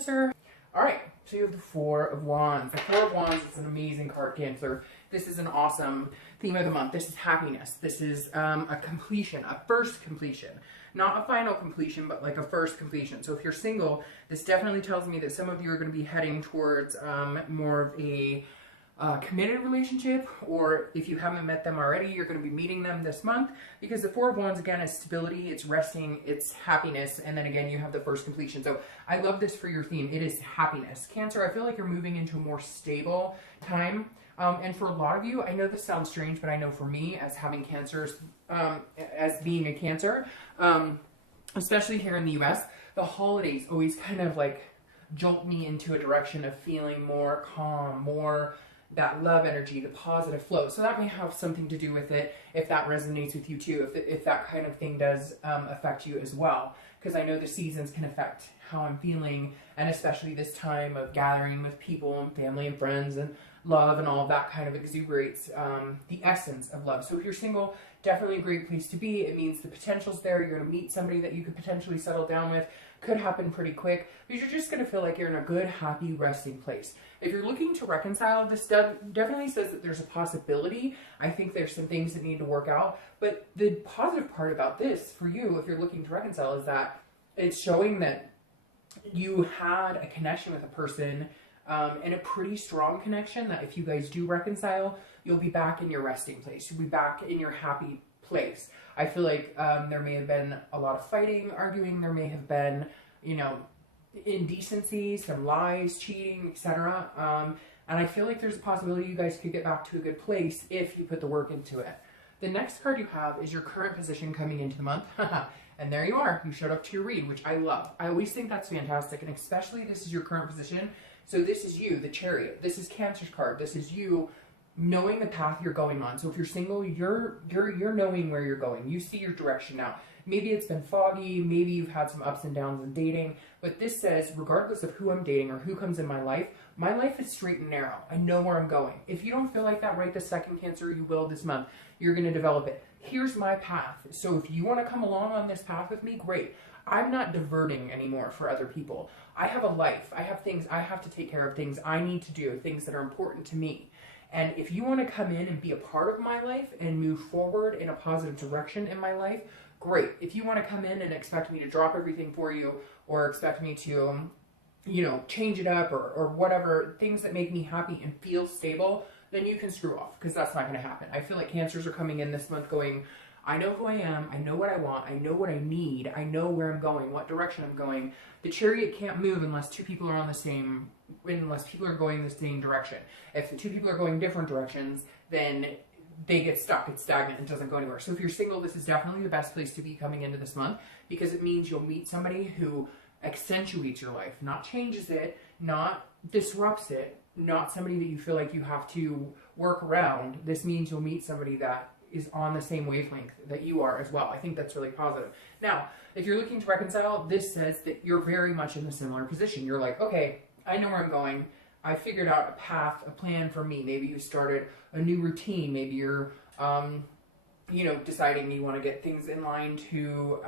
Cancer. All right, so you have the Four of Wands. The Four of Wands is an amazing card, Cancer. This is an awesome theme of the month. This is happiness. This is a completion, a first completion. Not a final completion, but like a first completion. So if you're single, this definitely tells me that some of you are going to be heading towards more of a committed relationship, or if you haven't met them already, you're going to be meeting them this month, because the Four of Wands, again, is stability, it's resting, it's happiness, and then again, you have the first completion. So I love this for your theme. It is happiness. Cancer, I feel like you're moving into a more stable time. And for a lot of you, I know this sounds strange, but I know for me, as having cancers, as being a Cancer, especially here in the US, the holidays always kind of like jolt me into a direction of feeling more calm, more that love energy, the positive flow. So that may have something to do with it, if that resonates with you too, if that kind of thing does affect you as well. Because I know the seasons can affect how I'm feeling, and especially this time of gathering with people and family and friends and love and all of that kind of exuberates the essence of love. So if you're single, definitely a great place to be. It means the potential's there. You're going to meet somebody that you could potentially settle down with. Could happen pretty quick, because you're just going to feel like you're in a good, happy, resting place. If you're looking to reconcile, this definitely says that there's a possibility. I think there's some things that need to work out, but the positive part about this for you, if you're looking to reconcile, is that it's showing that you had a connection with a person, and a pretty strong connection, that if you guys do reconcile, you'll be back in your resting place. You'll be back in your happy place. I feel like there may have been a lot of fighting, arguing. There may have been, you know, indecency, some lies, cheating, etc. And I feel like there's a possibility you guys could get back to a good place if you put the work into it. The next card you have is your current position coming into the month. And there you are. You showed up to your read, which I love. I always think that's fantastic. And especially this is your current position. So this is you, the Chariot. This is Cancer's card. This is you knowing the path you're going on. So if you're single, you're knowing where you're going. You see your direction now. Maybe it's been foggy, maybe you've had some ups and downs in dating, but this says, regardless of who I'm dating or who comes in my life is straight and narrow. I know where I'm going. If you don't feel like that right this second, Cancer, you will this month. You're going to develop it. Here's my path. So if you want to come along on this path with me, great. I'm not diverting anymore for other people. I have a life. I have things I have to take care of, things I need to do, things that are important to me. And if you want to come in and be a part of my life and move forward in a positive direction in my life, great. If you want to come in and expect me to drop everything for you, or expect me to, you know, change it up, or whatever, things that make me happy and feel stable, then you can screw off, because that's not going to happen. I feel like Cancers are coming in this month going, I know who I am, I know what I want, I know what I need, I know where I'm going, what direction I'm going. The Chariot can't move unless two people are on the same, unless people are going the same direction. If the two people are going different directions, then they get stuck, it's stagnant, it doesn't go anywhere. So if you're single, this is definitely the best place to be coming into this month, because it means you'll meet somebody who accentuates your life, not changes it, not disrupts it, not somebody that you feel like you have to work around. This means you'll meet somebody that is on the same wavelength that you are as well. I think that's really positive. Now, if you're looking to reconcile, this says that you're very much in a similar position. You're like, okay, I know where I'm going. I figured out a path, a plan for me. Maybe you started a new routine. Maybe you're, you know, deciding you want to get things in line to,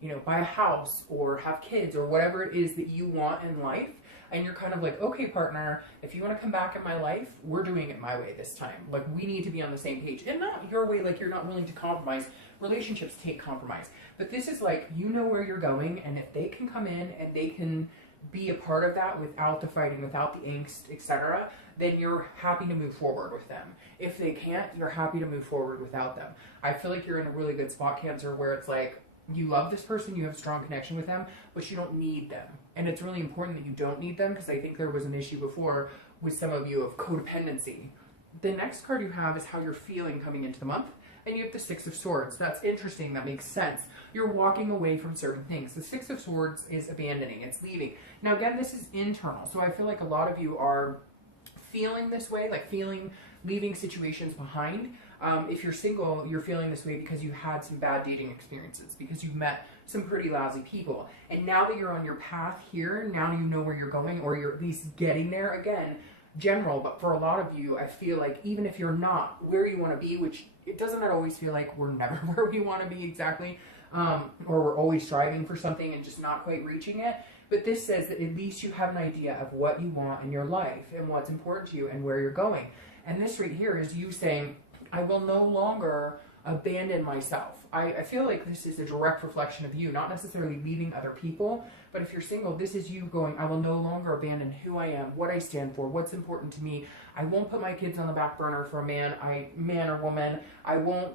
you know, buy a house or have kids or whatever it is that you want in life. And you're kind of like, okay, partner, if you want to come back in my life, we're doing it my way this time. Like, we need to be on the same page. And not your way, like you're not willing to compromise. Relationships take compromise. But this is like, you know where you're going, and if they can come in and they can be a part of that without the fighting, without the angst, etc., then you're happy to move forward with them. If they can't, you're happy to move forward without them. I feel like you're in a really good spot, Cancer, where it's like, you love this person, you have a strong connection with them, but you don't need them. And it's really important that you don't need them, because I think there was an issue before with some of you of codependency. The next card you have is how you're feeling coming into the month, and you have the Six of Swords. That's interesting, that makes sense. You're walking away from certain things. The Six of Swords is abandoning, it's leaving. Now again, this is internal, so I feel like a lot of you are feeling this way, like leaving situations behind. If you're single, you're feeling this way because you had some bad dating experiences, because you've met some pretty lousy people. And now that you're on your path here, now you know where you're going, or you're at least getting there. Again, general, but for a lot of you, I feel like even if you're not where you want to be, which it doesn't always feel like we're never where we want to be exactly, or we're always striving for something and just not quite reaching it. But this says that at least you have an idea of what you want in your life and what's important to you and where you're going. And this right here is you saying, I will no longer abandon myself. I feel like this is a direct reflection of you, not necessarily leaving other people, but if you're single, this is you going, I will no longer abandon who I am, what I stand for, what's important to me. I won't put my kids on the back burner for a man or woman. I won't,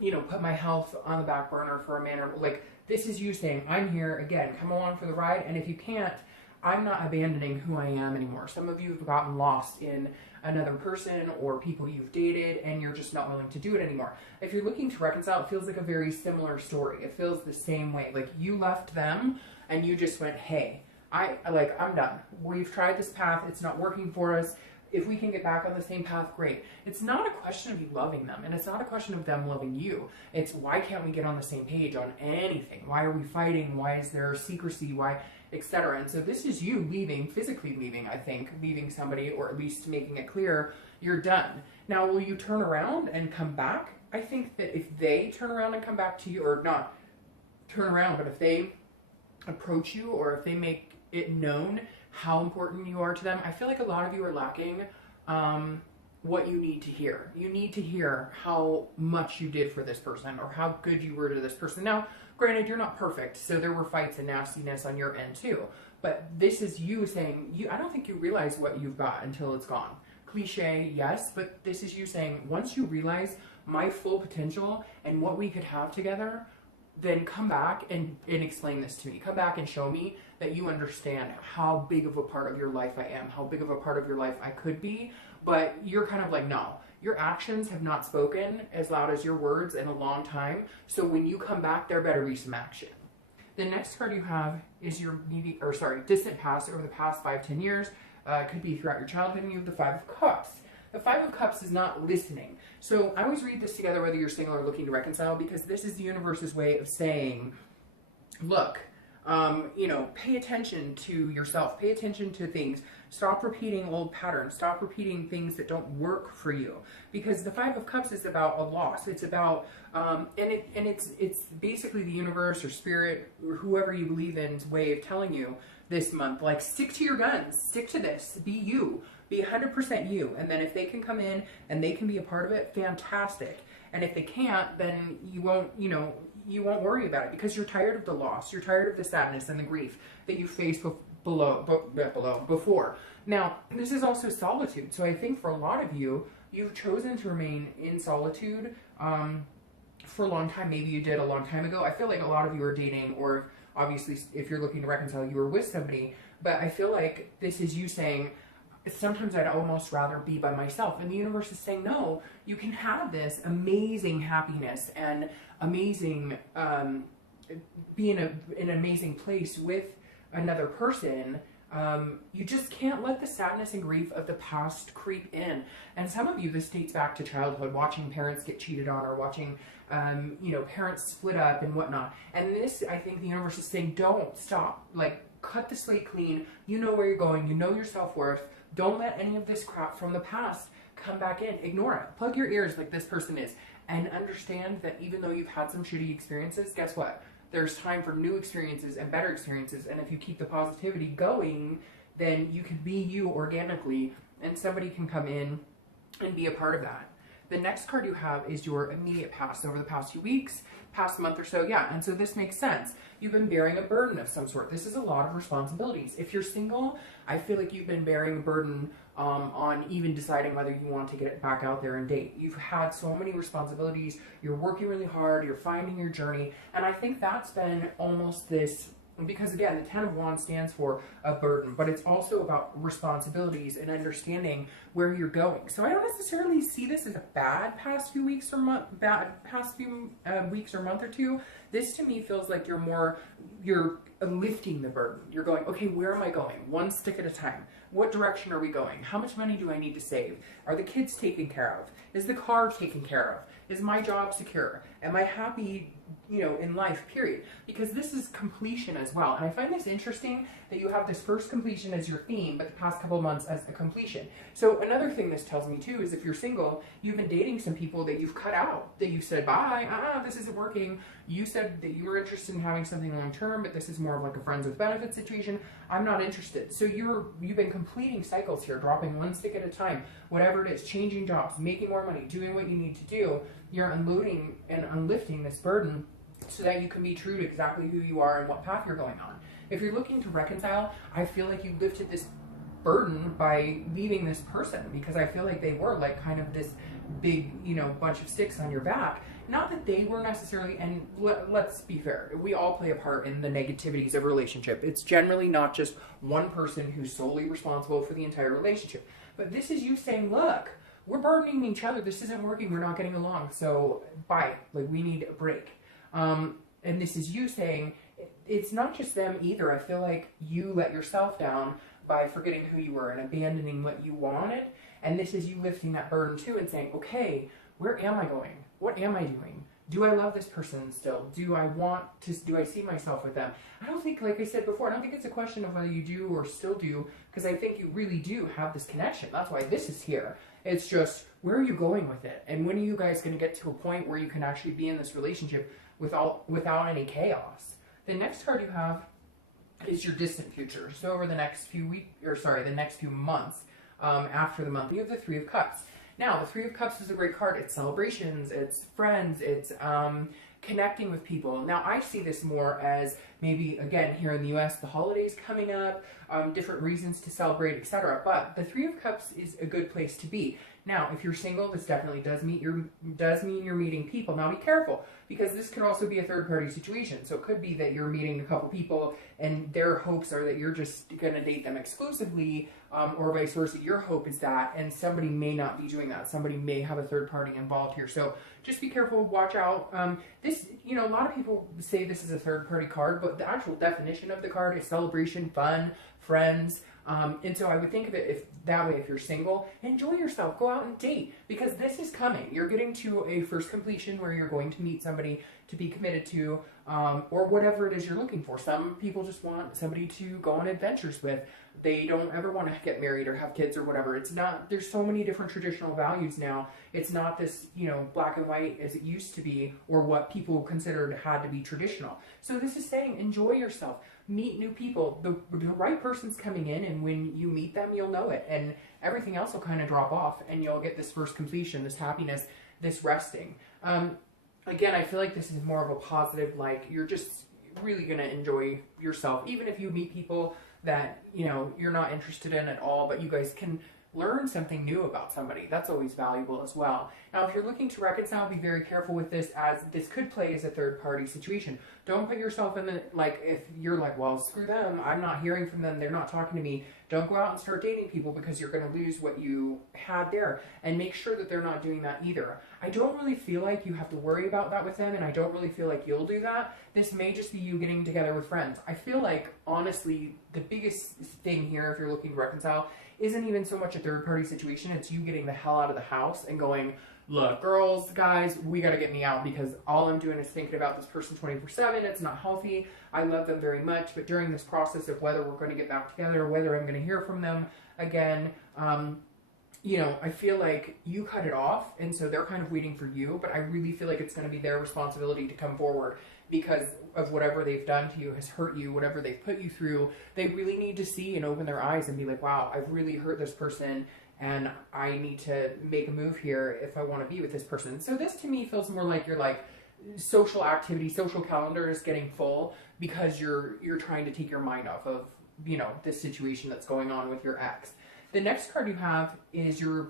put my health on the back burner for a man or like, this is you saying, I'm here again, come along for the ride. And if you can't, I'm not abandoning who I am anymore. Some of you have gotten lost in another person or people you've dated and you're just not willing to do it anymore. If you're looking to reconcile, it feels like a very similar story. It feels the same way. Like you left them and you just went, hey, I'm done. We've tried this path. It's not working for us. If we can get back on the same path, great. It's not a question of you loving them, and it's not a question of them loving you. It's why can't we get on the same page on anything? Why are we fighting? Why is there secrecy? Why, etc. And so this is you leaving, physically leaving, I think, leaving somebody, or at least making it clear you're done. Now, will you turn around and come back? I think that if they turn around and come back to you, or not turn around, but if they approach you or if they make it known how important you are to them, I feel like a lot of you are lacking what you need to hear. You need to hear how much you did for this person or how good you were to this person. Now, granted, you're not perfect, so there were fights and nastiness on your end too. But this is you saying, I don't think you realize what you've got until it's gone. Cliche, yes, but this is you saying, once you realize my full potential and what we could have together, then come back and explain this to me. Come back and show me that you understand how big of a part of your life I am, how big of a part of your life I could be. But you're kind of like, no, your actions have not spoken as loud as your words in a long time. So when you come back, there better be some action. The next card you have is your distant past over the past 5-10 years. It could be throughout your childhood, and you have the Five of Cups. The Five of Cups is not listening. So I always read this together whether you're single or looking to reconcile, because this is the universe's way of saying, look, pay attention to yourself, pay attention to things, stop repeating old patterns, stop repeating things that don't work for you, because the Five of Cups is about a loss. It's about, it's basically the universe or spirit or whoever you believe in's way of telling you this month, like, stick to your guns, stick to this, be you, be 100% you. And then if they can come in and they can be a part of it, fantastic. And if they can't, then you won't worry about it, because you're tired of the loss. You're tired of the sadness and the grief that you faced before. Now, this is also solitude. So I think for a lot of you, you've chosen to remain in solitude for a long time. Maybe you did a long time ago. I feel like a lot of you are dating, or obviously if you're looking to reconcile, you were with somebody. But I feel like this is you saying, sometimes I'd almost rather be by myself. And the universe is saying, no, you can have this amazing happiness and amazing, be in an amazing place with another person. You just can't let the sadness and grief of the past creep in. And some of you, this dates back to childhood, watching parents get cheated on, or watching, parents split up and whatnot. And this, I think the universe is saying, don't stop. Like, cut the slate clean. You know where you're going. You know your self-worth. Don't let any of this crap from the past come back in. Ignore it. Plug your ears like this person is. And understand that even though you've had some shitty experiences, guess what? There's time for new experiences and better experiences. And if you keep the positivity going, then you can be you organically, and somebody can come in and be a part of that. The next card you have is your immediate past over the past few weeks, past month or so. Yeah, and so this makes sense. You've been bearing a burden of some sort. This is a lot of responsibilities. If you're single, I feel like you've been bearing a burden on even deciding whether you want to get back out there and date. You've had so many responsibilities. You're working really hard. You're finding your journey. And I think that's been almost this, because again, the Ten of Wands stands for a burden, but it's also about responsibilities and understanding where you're going. So I don't necessarily see this as a bad past few weeks or month or two. This to me feels like you're lifting the burden. You're going, okay, where am I going? One stick at a time. What direction are we going? How much money do I need to save? Are the kids taken care of? Is the car taken care of? Is my job secure? Am I happy you know, in life, period. Because this is completion as well. And I find this interesting that you have this first completion as your theme, but the past couple of months as the completion. So another thing this tells me too is if you're single, you've been dating some people that you've cut out, that you said, bye, this isn't working. You said that you were interested in having something long term, but this is more of like a friends with benefits situation. I'm not interested. So you've been completing cycles here, dropping one stick at a time, whatever it is, changing jobs, making more money, doing what you need to do. You're unloading and unlifting this burden so that you can be true to exactly who you are and what path you're going on. If you're looking to reconcile, I feel like you lifted this burden by leaving this person, because I feel like they were like kind of this big, you know, bunch of sticks on your back. Not that they were necessarily, and let's be fair, we all play a part in the negativities of a relationship. It's generally not just one person who's solely responsible for the entire relationship. But this is you saying, look, we're burdening each other. This isn't working. We're not getting along. So bye. Like, we need a break. And this is you saying, it's not just them either. I feel like you let yourself down by forgetting who you were and abandoning what you wanted. And this is you lifting that burden too and saying, okay, where am I going? What am I doing? Do I love this person still? Do I see myself with them? I don't think, like I said before, I don't think it's a question of whether you do or still do, because I think you really do have this connection. That's why this is here. It's just, where are you going with it? And when are you guys going to get to a point where you can actually be in this relationship without any chaos? The next card you have is your distant future. So over the next few months, after the month, you have the Three of Cups. Now, the Three of Cups is a great card. It's celebrations, it's friends, it's connecting with people. Now, I see this more as maybe, again, here in the US, the holidays coming up, different reasons to celebrate, etc. But the Three of Cups is a good place to be. Now, if you're single, this definitely does mean you're meeting people. Now, be careful, because this could also be a third-party situation. So it could be that you're meeting a couple people, and their hopes are that you're just going to date them exclusively, or vice versa. Your hope is that, and somebody may not be doing that. Somebody may have a third party involved here. So just be careful. Watch out. This, you know, a lot of people say this is a third-party card, but the actual definition of the card is celebration, fun, friends. And so I would think of it if you're single, enjoy yourself, go out and date, because this is coming. You're getting to a first completion where you're going to meet somebody to be committed to, or whatever it is you're looking for. Some people just want somebody to go on adventures with. They don't ever want to get married or have kids or whatever. It's not, there's so many different traditional values now. It's not this, you know, black and white as it used to be, or what people considered had to be traditional. So this is saying, enjoy yourself. Meet new people. The right person's coming in, and when you meet them, you'll know it, and everything else will kind of drop off, and you'll get this first completion, this happiness, this resting. Again, I feel like this is more of a positive, like, you're just really going to enjoy yourself, even if you meet people that, you know, you're not interested in at all, but you guys can learn something new about somebody. That's always valuable as well. Now, if you're looking to reconcile, be very careful with this, as this could play as a third-party situation. Don't put yourself in the, like, if you're like, well, screw them, I'm not hearing from them, they're not talking to me, don't go out and start dating people, because you're going to lose what you had there. And make sure that they're not doing that either. I don't really feel like you have to worry about that with them, and I don't really feel like you'll do that. This may just be you getting together with friends. I feel like, honestly, the biggest thing here, if you're looking to reconcile, isn't even so much a third-party situation. It's you getting the hell out of the house and going, look, girls, guys, we got to get me out, because all I'm doing is thinking about this person 24/7. It's not healthy. I love them very much, but during this process of whether we're going to get back together, whether I'm going to hear from them again, you know, I feel like you cut it off, and so they're kind of waiting for you, but I really feel like it's going to be their responsibility to come forward, because of whatever they've done to you has hurt you, whatever they've put you through. They really need to see and open their eyes and be like, wow, I've really hurt this person, and I need to make a move here if I want to be with this person. So this to me feels more like you're like social activity, social calendar is getting full, because you're trying to take your mind off of, you know, this situation that's going on with your ex. The next card you have is your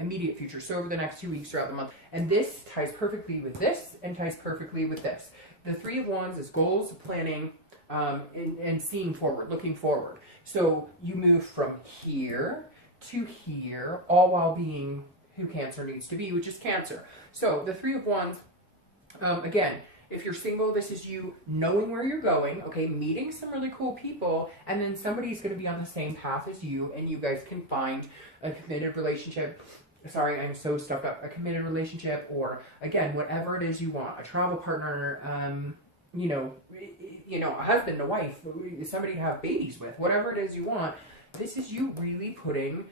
immediate future, so over the next 2 weeks throughout the month. And this ties perfectly with this, and ties perfectly with this. The Three of Wands is goals, planning, and seeing forward, looking forward. So you move from here to here, all while being who Cancer needs to be, which is Cancer. So the Three of Wands, again, if you're single, this is you knowing where you're going, okay, meeting some really cool people, and then somebody's going to be on the same path as you, and you guys can find a committed relationship, sorry, I'm so stuck up, a committed relationship, or again, whatever it is you want, a travel partner, a husband, a wife, somebody to have babies with, whatever it is you want, this is you really putting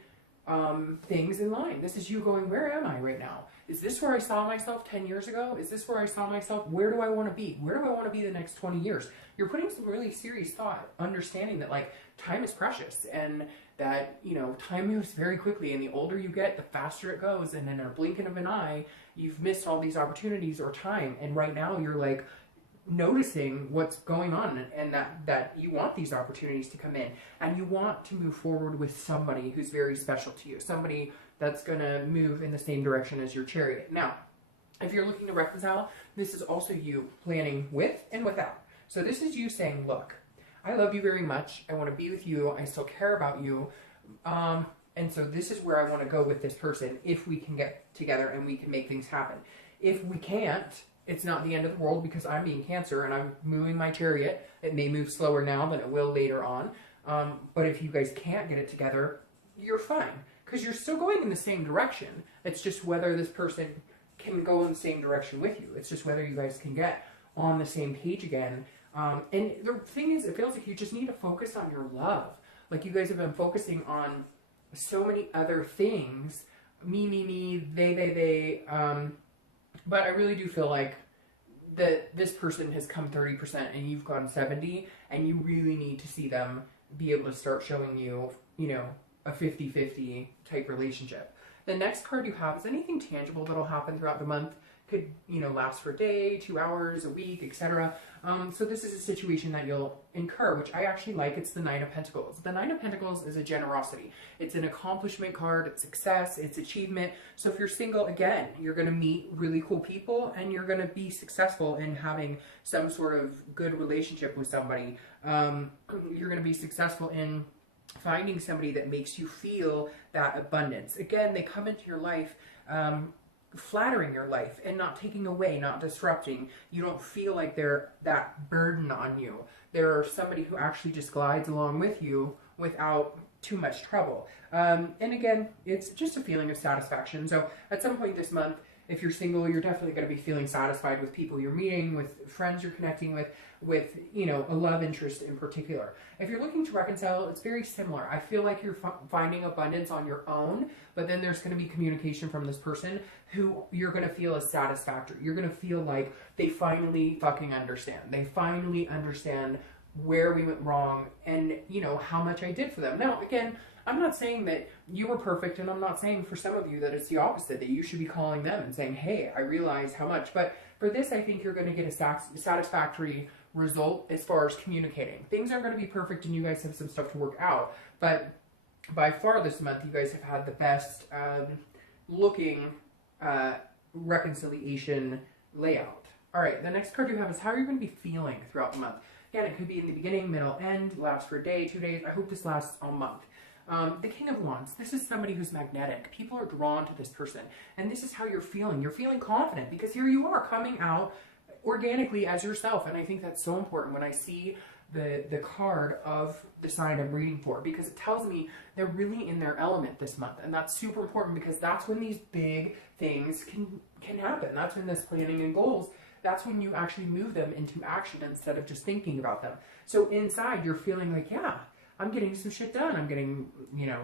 things in line. This is you going, where am I right now? Is this where I saw myself 10 years ago? Is this where I saw myself? Where do I want to be? Where do I want to be the next 20 years? You're putting some really serious thought, understanding that like time is precious and that, time moves very quickly, and the older you get, the faster it goes. And in a blinking of an eye, you've missed all these opportunities or time. And right now you're like noticing what's going on, and that you want these opportunities to come in, and you want to move forward with somebody who's very special to you, somebody that's going to move in the same direction as your chariot. Now, if you're looking to reconcile, this is also you planning with and without. So this is you saying, look, I love you very much. I want to be with you. I still care about you. And so this is where I want to go with this person if we can get together and we can make things happen. If we can't, it's not the end of the world, because I'm being Cancer and I'm moving my chariot. It may move slower now than it will later on. But if you guys can't get it together, you're fine, because you're still going in the same direction. It's just whether this person can go in the same direction with you. It's just whether you guys can get on the same page again. And the thing is, it feels like you just need to focus on your love. Like you guys have been focusing on so many other things. Me, they. But I really do feel like that this person has come 30% and you've gone 70, and you really need to see them be able to start showing you, a 50-50 type relationship. The next card you have is anything tangible that'll happen throughout the month. Could, last for a day, 2 hours, a week, etc. So this is a situation that you'll incur, which I actually like. It's the Nine of Pentacles. The Nine of Pentacles is a generosity. It's an accomplishment card. It's success. It's achievement. So if you're single, again, you're going to meet really cool people, and you're going to be successful in having some sort of good relationship with somebody. You're going to be successful in finding somebody that makes you feel that abundance. Again, they come into your life flattering your life and not taking away, not disrupting. You don't feel like they're that burden on you. They're somebody who actually just glides along with you without too much trouble. And again, it's just a feeling of satisfaction. So at some point this month, if you're single, you're definitely going to be feeling satisfied with people you're meeting, with friends you're connecting with a love interest in particular. If you're looking to reconcile, it's very similar. I feel like you're finding abundance on your own, but then there's going to be communication from this person who you're going to feel as satisfactory. You're going to feel like they finally fucking understand. They finally understand where we went wrong and, how much I did for them. Now, again, I'm not saying that you were perfect, and I'm not saying for some of you that it's the opposite, that you should be calling them and saying, hey, I realize how much. But for this, I think you're going to get a satisfactory result as far as communicating. Things aren't going to be perfect, and you guys have some stuff to work out. But by far this month, you guys have had the best looking reconciliation layout. All right, the next card you have is how are you going to be feeling throughout the month? Again, it could be in the beginning, middle, end, last for a day, 2 days. I hope this lasts all month. The King of Wands, this is somebody who's magnetic. People are drawn to this person. And this is how you're feeling. You're feeling confident because here you are coming out organically as yourself. And I think that's so important when I see the card of the sign I'm reading for, because it tells me they're really in their element this month. And that's super important because that's when these big things can happen. That's when this planning and goals, that's when you actually move them into action instead of just thinking about them. So inside you're feeling like, yeah, I'm getting some shit done. I'm getting,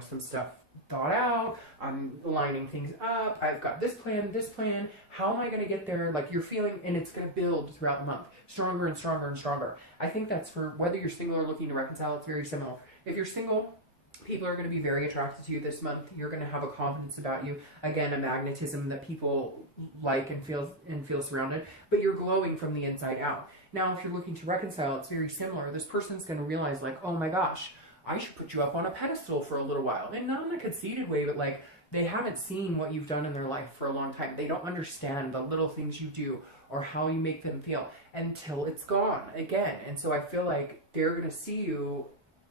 some stuff thought out. I'm lining things up. I've got this plan. How am I going to get there? Like you're feeling, and it's going to build throughout the month. Stronger and stronger and stronger. I think that's for whether you're single or looking to reconcile, it's very similar. If you're single, people are going to be very attracted to you this month. You're going to have a confidence about you. Again, a magnetism that people like and feel surrounded, but you're glowing from the inside out. Now, if you're looking to reconcile, it's very similar. This person's going to realize like, oh my gosh, I should put you up on a pedestal for a little while. And not in a conceited way, but like they haven't seen what you've done in their life for a long time. They don't understand the little things you do or how you make them feel until it's gone again. And so I feel like they're going to see you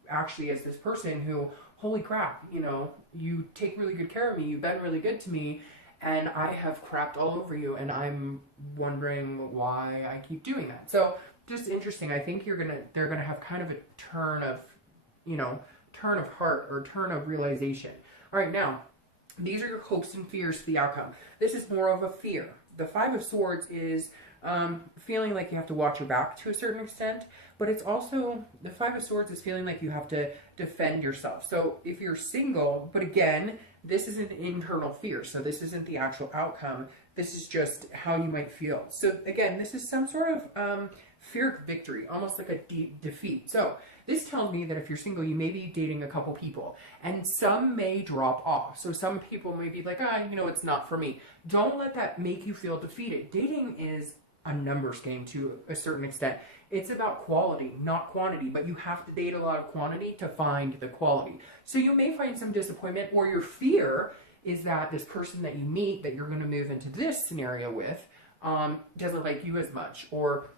actually as this person who, holy crap, you take really good care of me. You've been really good to me. And I have crapped all over you. And I'm wondering why I keep doing that. So just interesting. I think they're going to have kind of a turn of heart or turn of realization. All right, now, These are your hopes and fears to the outcome. This is more of a fear. The Five of Swords is feeling like you have to watch your back to a certain extent, but it's also, the Five of Swords is feeling like you have to defend yourself. So if you're single, but again, this is an internal fear, so this isn't the actual outcome. This is just how you might feel. So again, this is some sort of fear of victory, almost like a deep defeat. So this tells me that if you're single, you may be dating a couple people, and some may drop off. So some people may be like, you know, it's not for me. Don't let that make you feel defeated. Dating is a numbers game to a certain extent. It's about quality, not quantity, but you have to date a lot of quantity to find the quality. So you may find some disappointment, or your fear is that this person that you meet, that you're going to move into this scenario with, doesn't like you as much. Or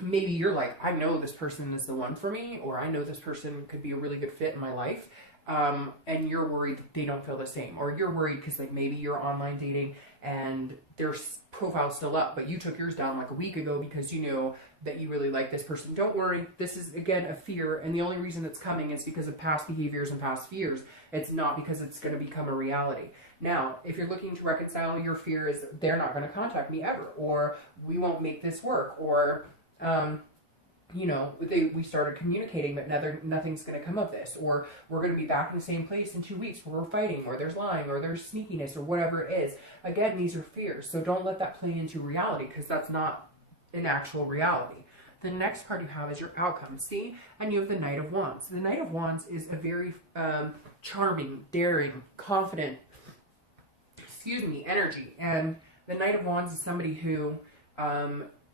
maybe you're like, I know this person is the one for me, or I know this person could be a really good fit in my life. And you're worried that they don't feel the same, or you're worried because like maybe you're online dating and their profile's still up, but you took yours down like a week ago because you know that you really like this person. Don't worry. This is, again, a fear, and the only reason it's coming is because of past behaviors and past fears. It's not because it's going to become a reality. Now, if you're looking to reconcile, your fear is they're not going to contact me ever, or we won't make this work, or you know, we started communicating, but nothing's going to come of this, or we're going to be back in the same place in 2 weeks where we're fighting, or there's lying, or there's sneakiness, or whatever it is. Again, these are fears, so don't let that play into reality, because that's not an actual reality. The next card you have is your outcome. See? And you have the Knight of Wands. The Knight of Wands is a very charming, daring, confident, energy. And the Knight of Wands is somebody who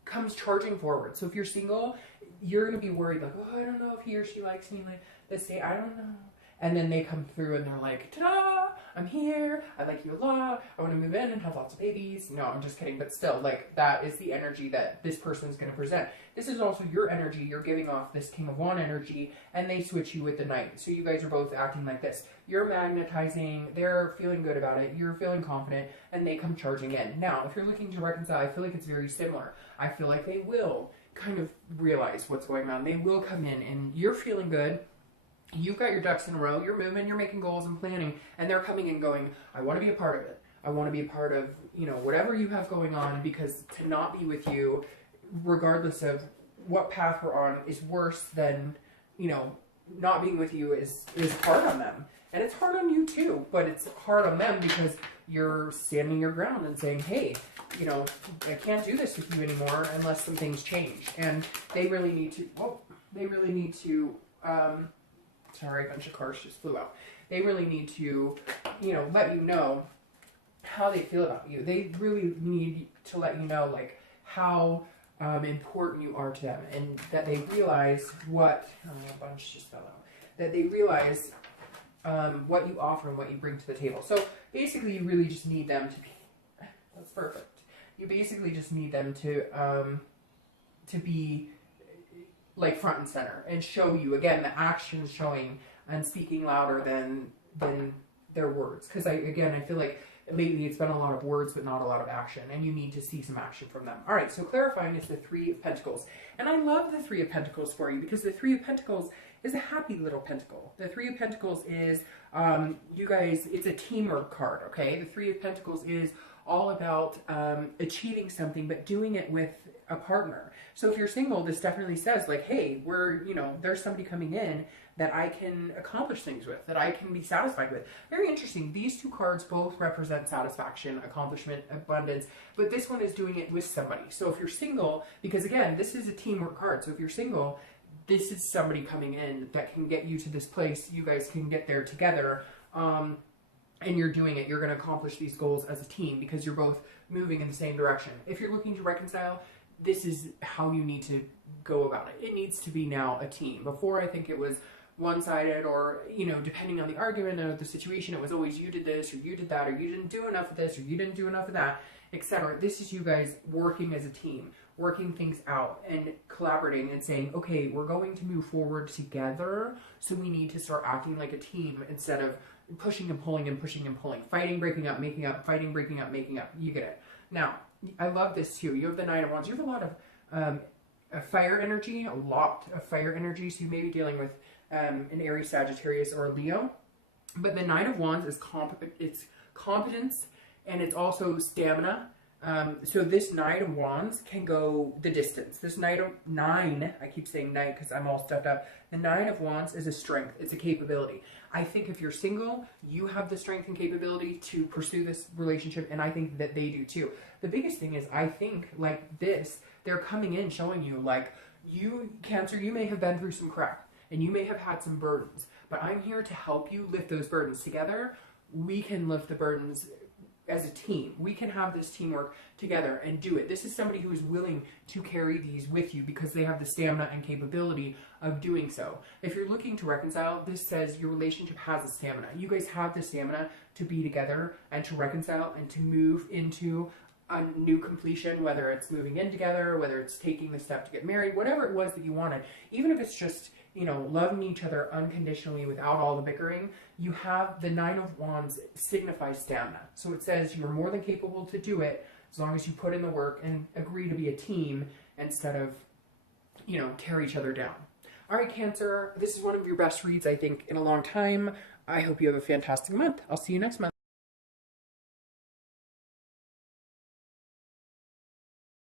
comes charging forward. So if you're single, you're going to be worried, like, oh, I don't know if he or she likes me. Like, let's say, I don't know. And then they come through and they're like, ta-da, I'm here. I like you a lot. I want to move in and have lots of babies. No, I'm just kidding. But still, like, that is the energy that this person is going to present. This is also your energy. You're giving off this King of Wands energy, and they switch you with the Knight. So you guys are both acting like this. You're magnetizing. They're feeling good about it. You're feeling confident, and they come charging in. Now, if you're looking to reconcile, I feel like it's very similar. I feel like they will kind of realize what's going on. They will come in, and you're feeling good. You've got your ducks in a row, you're moving, you're making goals and planning, and they're coming and going, I want to be a part of it. I want to be a part of, you know, whatever you have going on, because to not be with you, regardless of what path we're on, is worse than, you know, not being with you is hard on them. And it's hard on you too, but it's hard on them because you're standing your ground and saying, hey, you know, I can't do this with you anymore unless some things change. And they really need to, sorry, a bunch of cars just flew out. They really need to, you know, let you know how they feel about you. They really need to let you know, like, how important you are to them, and that they realize what, a bunch just fell out, that they realize what you offer and what you bring to the table. So basically, you really just need them to be, that's perfect. You basically just need them to be like front and center and show you, again, the actions showing and speaking louder than their words. Because I feel like lately it's been a lot of words but not a lot of action, and you need to see some action from them. All right, so clarifying is the Three of Pentacles. And I love the Three of Pentacles for you because the Three of Pentacles is a happy little pentacle. The Three of Pentacles is, you guys, it's a teamwork card, okay? The Three of Pentacles is all about achieving something, but doing it with a partner. So if you're single, this definitely says, like, hey, there's somebody coming in that I can accomplish things with, that I can be satisfied with. Very interesting. These two cards both represent satisfaction, accomplishment, abundance, but this one is doing it with somebody. So if you're single, because again, this is a teamwork card. So if you're single, this is somebody coming in that can get you to this place. You guys can get there together. And you're doing it. You're going to accomplish these goals as a team because you're both moving in the same direction. If you're looking to reconcile, this is how you need to go about it. It needs to be now a team. Before, I think it was one-sided, or, you know, depending on the argument or the situation, it was always you did this or you did that, or you didn't do enough of this or you didn't do enough of that, etc. This is you guys working as a team, working things out and collaborating and saying, okay, we're going to move forward together, so we need to start acting like a team instead of pushing and pulling and pushing and pulling, fighting, breaking up, making up, fighting, breaking up, making up. You get it. Now, I love this too. You have the Nine of Wands. You have a lot of fire energy, so you may be dealing with an Aries, Sagittarius, or a Leo. But the Nine of Wands is competence, and it's also stamina. So this Nine of Wands can go the distance. This nine, I keep saying night because I'm all stuffed up. The Nine of Wands is a strength. It's a capability. I think if you're single, you have the strength and capability to pursue this relationship, and I think that they do too. The biggest thing is, I think, like this, they're coming in showing you, like, you, Cancer, you may have been through some crap, and you may have had some burdens, but I'm here to help you lift those burdens. Together, we can lift the burdens as a team. We can have this teamwork together and do it. This is somebody who is willing to carry these with you because they have the stamina and capability of doing so. If you're looking to reconcile, this says your relationship has a stamina. You guys have the stamina to be together and to reconcile and to move into a new completion, whether it's moving in together, whether it's taking the step to get married, whatever it was that you wanted. Even if it's just, you know, loving each other unconditionally without all the bickering, you have the Nine of Wands signifies stamina. So it says you're more than capable to do it as long as you put in the work and agree to be a team instead of, you know, tear each other down. All right, Cancer, this is one of your best reads, I think, in a long time. I hope you have a fantastic month. I'll see you next month.